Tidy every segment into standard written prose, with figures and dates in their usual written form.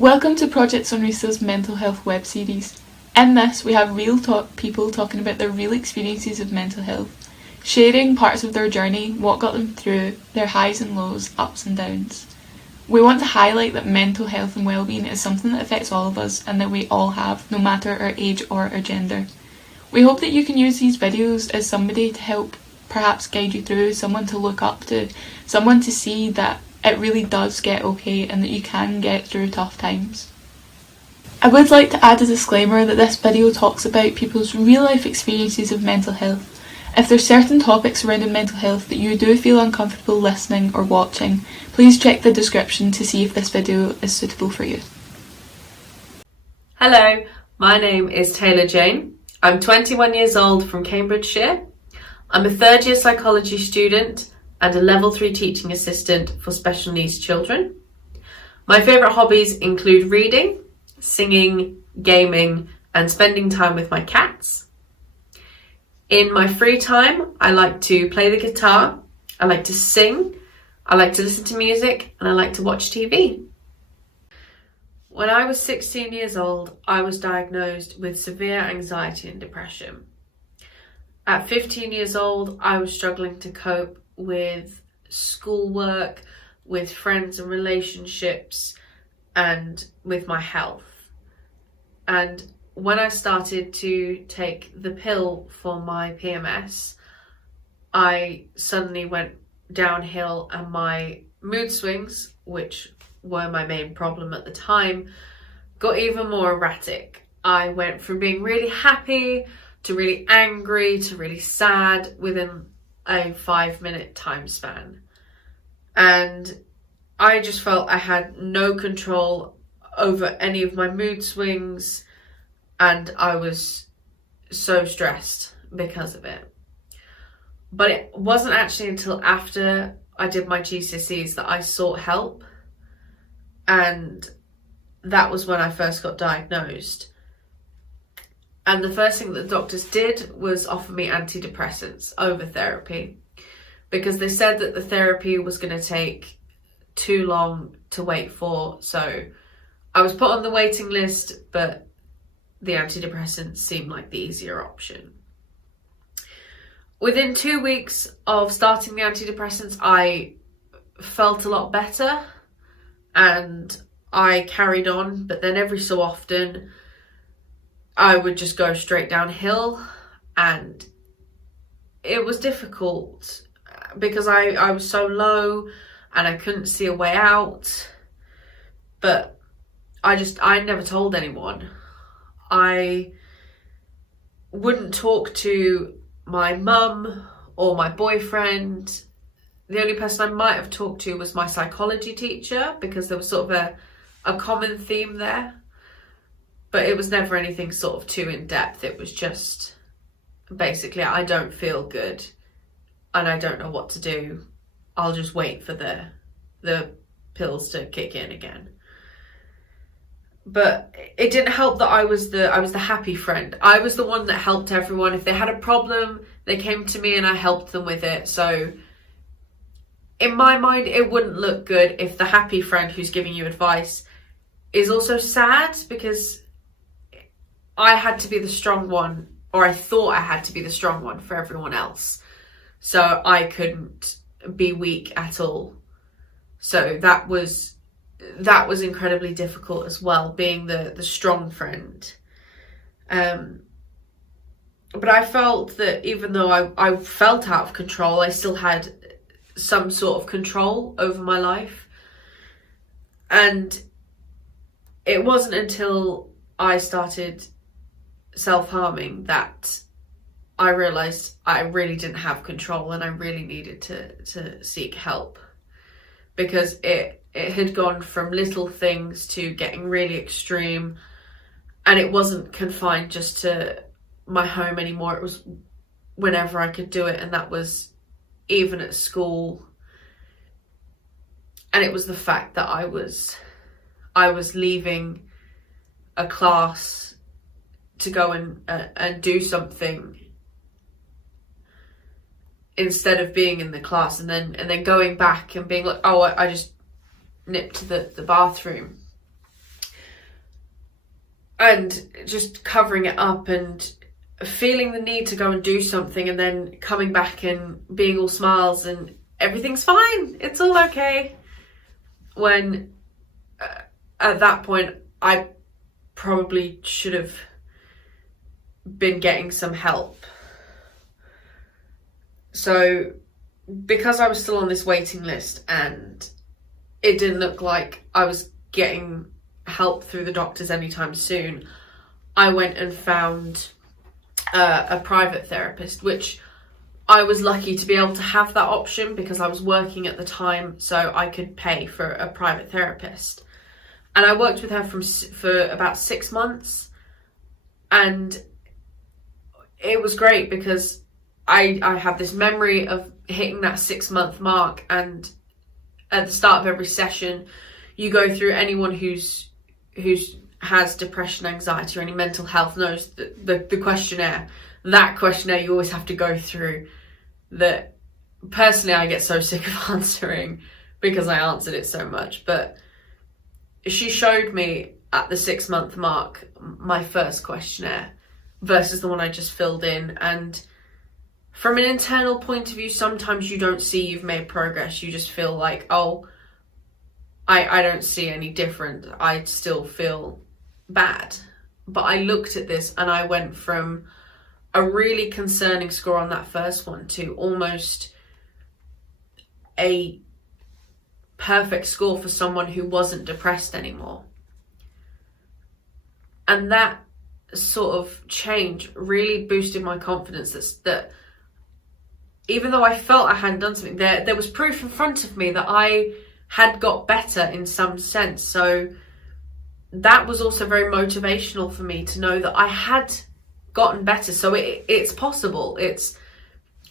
Welcome to Project Sonrisa's mental health web series. In this, we have real people talking about their real experiences of mental health, sharing parts of their journey, what got them through, their highs and lows, ups and downs. We want to highlight that mental health and well-being is something that affects all of us and that we all have, no matter our age or our gender. We hope that you can use these videos as somebody to help perhaps guide you through, someone to look up to, someone to see that it really does get okay and that you can get through tough times. I would like to add a disclaimer that this video talks about people's real life experiences of mental health. If there's certain topics surrounding mental health that you do feel uncomfortable listening or watching, please check the description to see if this video is suitable for you. Hello, my name is Tayla-Jayne. I'm 21 years old from Cambridgeshire. I'm a third year psychology student and a level 3 teaching assistant for special needs children. My favourite hobbies include reading, singing, gaming, and spending time with my cats. In my free time, I like to play the guitar, I like to sing, I like to listen to music, and I like to watch TV. When I was 16 years old, I was diagnosed with severe anxiety and depression. At 15 years old, I was struggling to cope with schoolwork, with friends and relationships, and with my health. And when I started to take the pill for my PMS, I suddenly went downhill and my mood swings, which were my main problem at the time, got even more erratic. I went from being really happy to really angry to really sad within a 5-minute time span. And I just felt I had no control over any of my mood swings, and I was so stressed because of it. But it wasn't actually until after I did my GCSEs that I sought help, and that was when I first got diagnosed. And the first thing that the doctors did was offer me antidepressants over therapy, because they said that the therapy was going to take too long to wait for. So I was put on the waiting list, but the antidepressants seemed like the easier option. Within 2 weeks of starting the antidepressants, I felt a lot better and I carried on, but then every so often I would just go straight downhill, and it was difficult because I was so low and I couldn't see a way out. But I never told anyone. I wouldn't talk to my mum or my boyfriend. The only person I might have talked to was my psychology teacher, because there was sort of a common theme there. But it was never anything sort of too in-depth. It was just basically, I don't feel good and I don't know what to do. I'll just wait for the pills to kick in again. But it didn't help that I was the happy friend. I was the one that helped everyone. If they had a problem, they came to me and I helped them with it. So in my mind, it wouldn't look good if the happy friend who's giving you advice is also sad, because I had to be the strong one, or I thought I had to be the strong one for everyone else. So I couldn't be weak at all. So that was incredibly difficult as well, being the strong friend. But I felt that even though I felt out of control, I still had some sort of control over my life. And it wasn't until I started self-harming that I realised I really didn't have control and I really needed to seek help, because it had gone from little things to getting really extreme, and it wasn't confined just to my home anymore. It was whenever I could do it, and that was even at school. And it was the fact that I was leaving a class to go and do something instead of being in the class, and then going back and being like, oh, I just nipped to the bathroom. and just covering it up and feeling the need to go and do something, and then coming back and being all smiles and everything's fine, it's all okay. When at that point I probably should have been getting some help. So because I was still on this waiting list and it didn't look like I was getting help through the doctors anytime soon, I went and found a private therapist, which I was lucky to be able to have that option because I was working at the time, so I could pay for a private therapist. And I worked with her for about 6 months, and it was great because I had this memory of hitting that 6-month mark, and at the start of every session you go through, anyone who's has depression, anxiety, or any mental health knows the questionnaire. That questionnaire you always have to go through, that personally I get so sick of answering because I answered it so much. But she showed me at the 6-month mark my first questionnaire versus the one I just filled in, and from an internal point of view, sometimes you don't see you've made progress. You just feel like, oh, I don't see any different. I still feel bad. But I looked at this and I went from a really concerning score on that first one to almost a perfect score for someone who wasn't depressed anymore. And that sort of change really boosted my confidence that even though I felt I hadn't done something, there was proof in front of me that I had got better in some sense. So that was also very motivational for me to know that I had gotten better. So it's possible, it's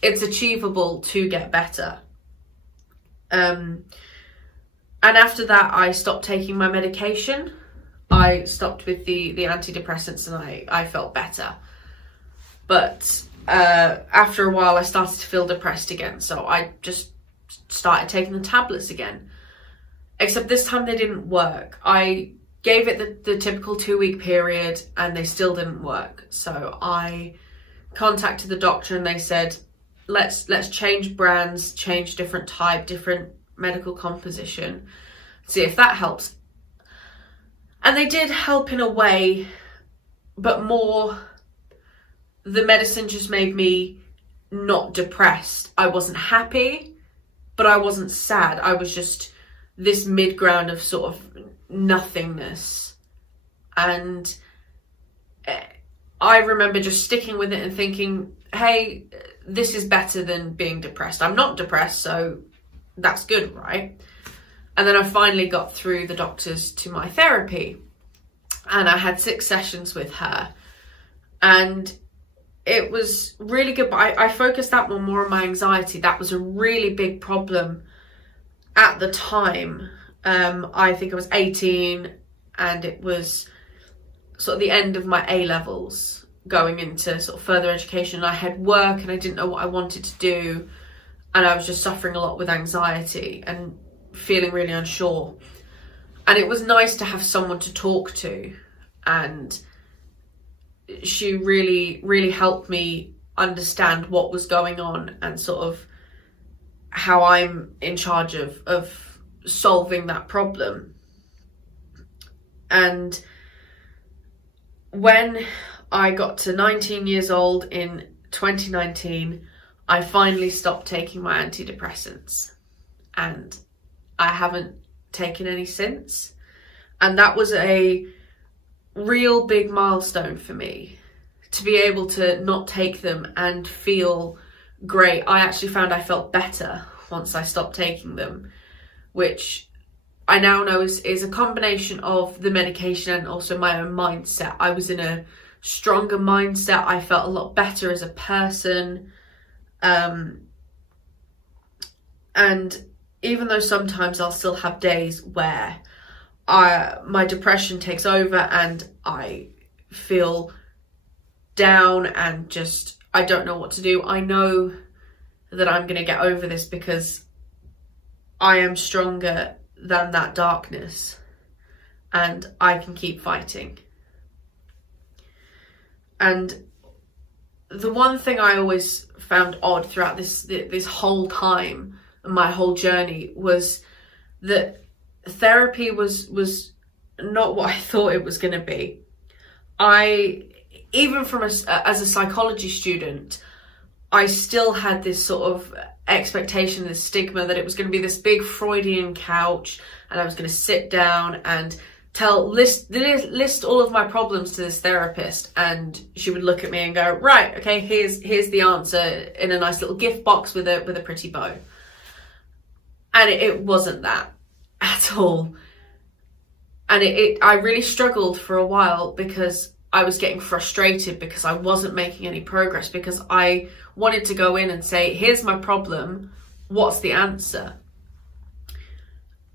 achievable to get better. And after that, I stopped taking my medication. I stopped with the antidepressants, and I felt better. But after a while I started to feel depressed again, so I just started taking the tablets again. Except this time they didn't work. I gave it the typical 2-week period and they still didn't work. So I contacted the doctor and they said, let's change brands, change different type, different medical composition, see if that helps. And they did help in a way, but more, the medicine just made me not depressed. I wasn't happy, but I wasn't sad. I was just this mid-ground of sort of nothingness. And I remember just sticking with it and thinking, hey, this is better than being depressed. I'm not depressed, so that's good, right? And then I finally got through the doctors to my therapy, and I had 6 sessions with her, and it was really good. But I focused that one more on my anxiety. That was a really big problem at the time. I think I was 18 and it was sort of the end of my A-levels, going into sort of further education. I had work and I didn't know what I wanted to do, and I was just suffering a lot with anxiety and feeling really unsure. And it was nice to have someone to talk to, and she really helped me understand what was going on and sort of how I'm in charge of solving that problem. And when I got to 19 years old in 2019, I finally stopped taking my antidepressants, and I haven't taken any since. And that was a real big milestone for me, to be able to not take them and feel great. I actually found I felt better once I stopped taking them, which I now know is a combination of the medication and also my own mindset. I was in a stronger mindset. I felt a lot better as a person. And even though sometimes I'll still have days where my depression takes over and I feel down and just, I don't know what to do, I know that I'm going to get over this because I am stronger than that darkness and I can keep fighting. And the one thing I always found odd throughout this whole time, my whole journey, was that therapy was not what I thought it was going to be. Even as a psychology student, I still had this sort of expectation, this stigma that it was going to be this big Freudian couch, and I was going to sit down and list all of my problems to this therapist, and she would look at me and go, right, okay, here's the answer in a nice little gift box with a pretty bow. And it wasn't that at all. And I really struggled for a while because I was getting frustrated because I wasn't making any progress, because I wanted to go in and say, here's my problem, what's the answer?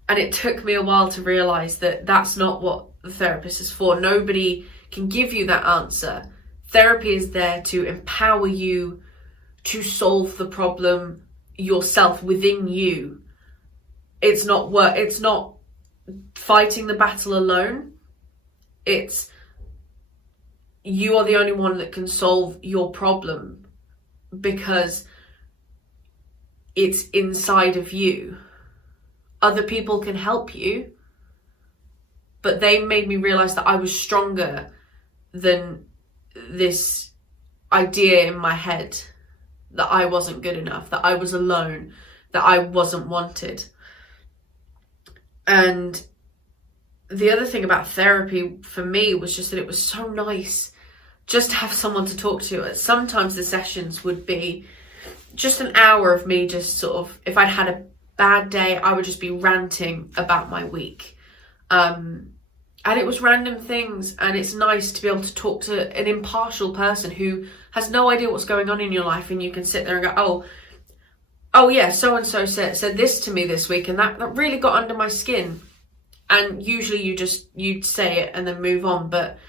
And it took me a while to realise that that's not what the therapist is for. Nobody can give you that answer. Therapy is there to empower you to solve the problem yourself within you. It's not fighting the battle alone. It's you are the only one that can solve your problem because it's inside of you. Other people can help you, but they made me realise that I was stronger than this idea in my head that I wasn't good enough, that I was alone, that I wasn't wanted. And the other thing about therapy for me was just that it was so nice just to have someone to talk to. Sometimes the sessions would be just an hour of me just sort of, if I'd had a bad day, I would just be ranting about my week. And it was random things, and it's nice to be able to talk to an impartial person who has no idea what's going on in your life, and you can sit there and go, oh yeah, so-and-so said this to me this week, and that really got under my skin. And usually you'd say it and then move on, but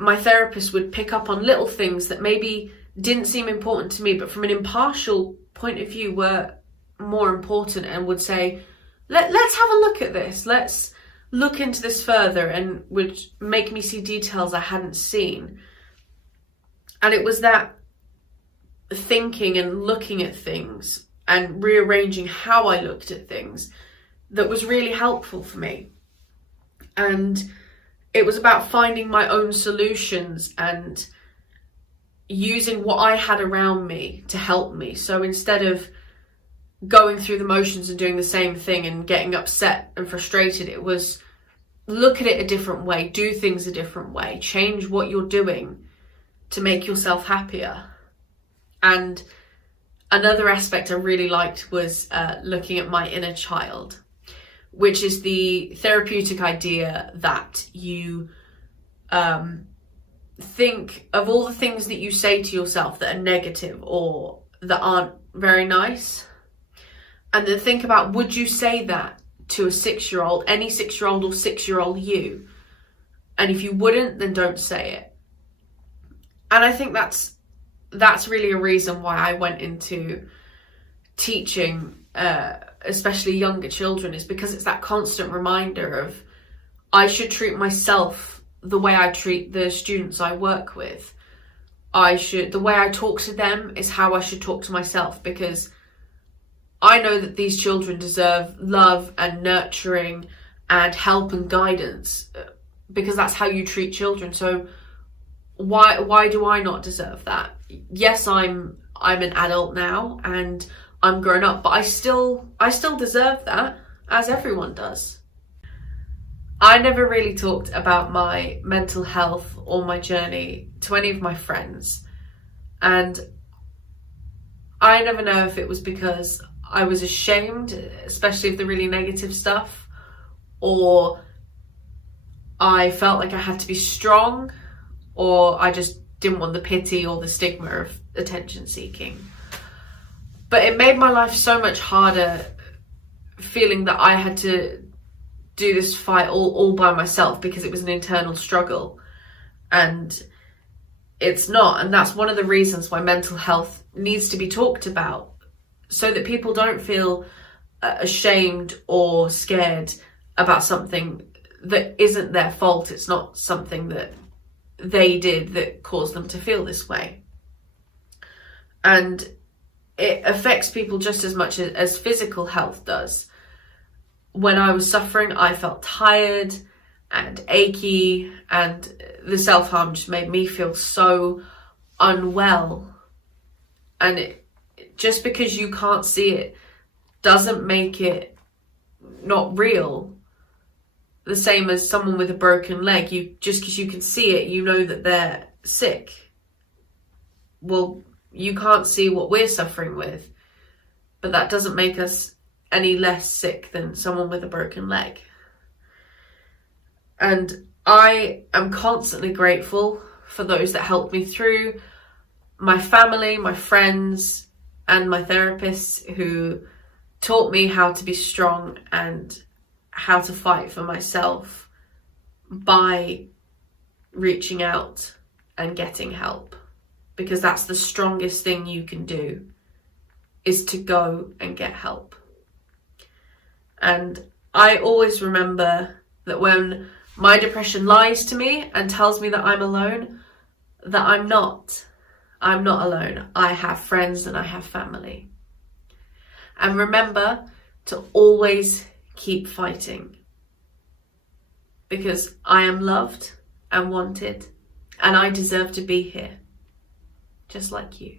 my therapist would pick up on little things that maybe didn't seem important to me, but from an impartial point of view were more important, and would say, let's have a look at this, let's look into this further, and would make me see details I hadn't seen. And it was that thinking and looking at things and rearranging how I looked at things that was really helpful for me. And it was about finding my own solutions and using what I had around me to help me. So instead of going through the motions and doing the same thing and getting upset and frustrated, it was look at it a different way, do things a different way, change what you're doing to make yourself happier. And another aspect I really liked was looking at my inner child, which is the therapeutic idea that you think of all the things that you say to yourself that are negative or that aren't very nice, and then think about, would you say that to a 6-year-old, any 6-year-old or 6-year-old you? And if you wouldn't, then don't say it. And I think that's really a reason why I went into teaching, especially younger children, is because it's that constant reminder of I should treat myself the way I treat the students I work with. The way I talk to them is how I should talk to myself, because I know that these children deserve love and nurturing and help and guidance, because that's how you treat children. So why do I not deserve that? Yes, I'm an adult now and I'm grown up, but I still deserve that, as everyone does. I never really talked about my mental health or my journey to any of my friends, and I never know if it was because I was ashamed, especially of the really negative stuff, or I felt like I had to be strong, or I just didn't want the pity or the stigma of attention seeking. But it made my life so much harder, feeling that I had to do this fight all by myself, because it was an internal struggle. And it's not. And that's one of the reasons why mental health needs to be talked about, so that people don't feel ashamed or scared about something that isn't their fault. It's not something that they did that caused them to feel this way. And it affects people just as much as physical health does. When I was suffering, I felt tired and achy, and the self-harm just made me feel so unwell. And just because you can't see it doesn't make it not real. The same as someone with a broken leg. Just because you can see it, you know that they're sick. Well, you can't see what we're suffering with, but that doesn't make us any less sick than someone with a broken leg. And I am constantly grateful for those that helped me through, my family, my friends, and my therapists who taught me how to be strong and how to fight for myself by reaching out and getting help. Because that's the strongest thing you can do, is to go and get help. And I always remember that when my depression lies to me and tells me that I'm alone, that I'm not. I'm not alone. I have friends and I have family. And remember to always keep fighting, because I am loved and wanted, and I deserve to be here, just like you.